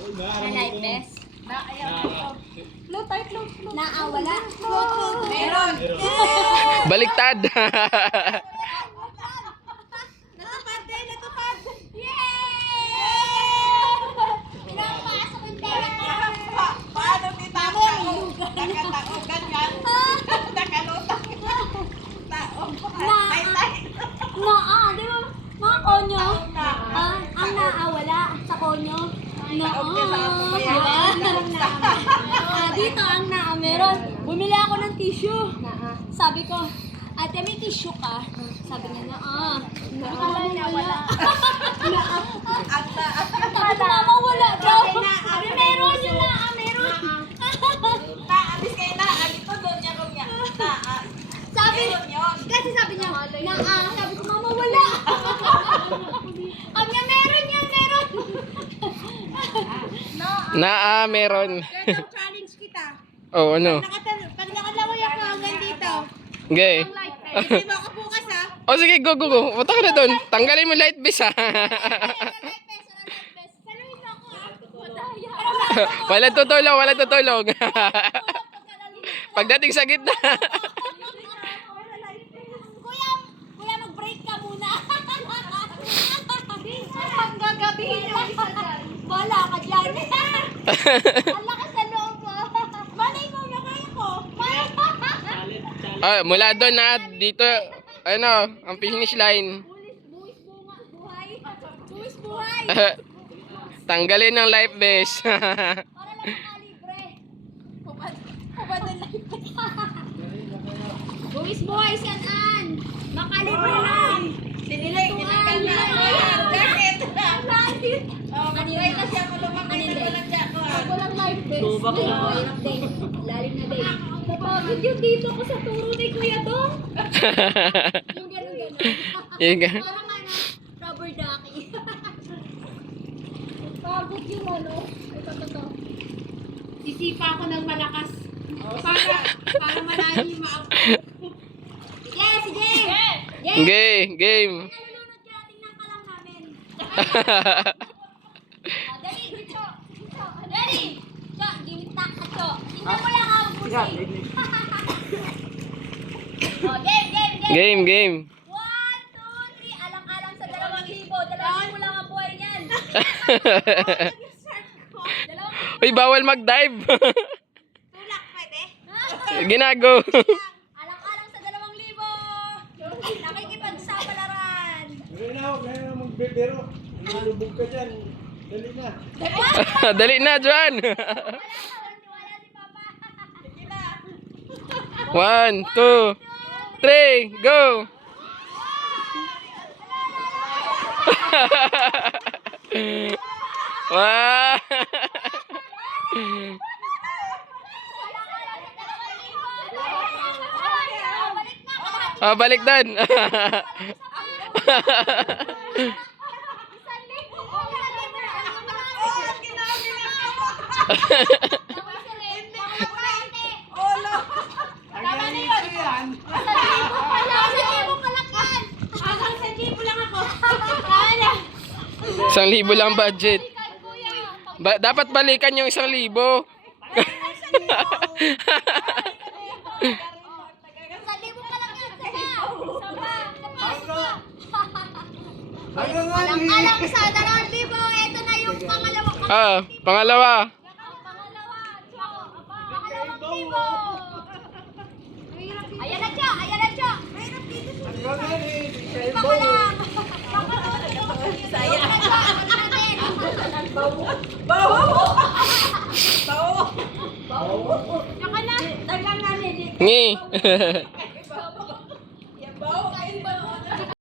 Na life best. Naawala. Meron. Baliktad. Natupad din, natupad. Pinapasok yung pera ko. Paano titapao? Nakatao, ganyan. Nakalutang. Taong. Ay, tay. Di ba? Mga konyo. Ang naawala sa konyo. Dito ang naa meron. Bumili ako ng tissue. Sabi ko, ate may tissue ka? Sabi niya na, Sabi ko, wala. Sabi ko, mama, wala daw. Sabi, meron yun na, meron. Abis kayo na. Alito doon niya kung niya. Sabi, kasi sabi niya, sabi ko, mama, wala. Sabi niya, meron yan, meron. Meron. Challenge kita. Oh, ano? Pag nakalawa yung hanggang dito. Okay. Hindi mo ako bukas ha. Oh, sige, go. Punta ka na doon. Tanggalin mo light base, ha? Walang tutulong. Pagdating sa gitna. Kuya, mag-break ka muna. Hanggang gabihin yung isa dyan. Wala ka dyan. Ang lakas sa loob mo. Malay mo, nakaya ko. Mula doon na dito, ang finish line. Buwis buhay. Tanggalin ng life vest. Para lang makalibre. Hubad ng life. Buwis buhay, San-an. Makalibre lang. Sinilig, tinanggal na. Bakit? Kanina kasi ako lumakay na walang jacket. Walang life vest. Hirap din. Lalim na din. Napagod yung dito ko sa turo ni Kuya Dong. Yung gano'n. Parang rubber ducky. Pagod yung Ito. Sisipa ako ng malakas. Para malayo yung maabot. Sige! Game. Nalulunod ka, tingnan ka lang namin. Dali, dito. Dali! Ginita ka to. Tingnan mo lang ako pusing. Game. 1, 2, 3. Alang-alang sa 2,000. 2,000 lang ang buhay niyan. Uy, bawal mag-dive. Tulak, pwede? Ginago. Alang-alang sa 2,000. Nakikipagsapalaran. Ngayon na magbibiro. Nalubog ka dyan. Dali na. Dali na, Juan. Wala si Papa. Sige na. 1, 2, 3, go. Wow. Balik doon. Olo. Tama na yun. 1,000 Hanggang 1,000 lang ako. 1,000 lang budget. Dapat balikan yung 1,000. 1,000 pa lang yan. Saba. Alang-alang sa 2,000. Ito na yung pangalawa. Pangalawa. Pangalawang libo. Ayan na siya. Pakalang. Saya. Bawo. Saka na. Dagang na. Ngi.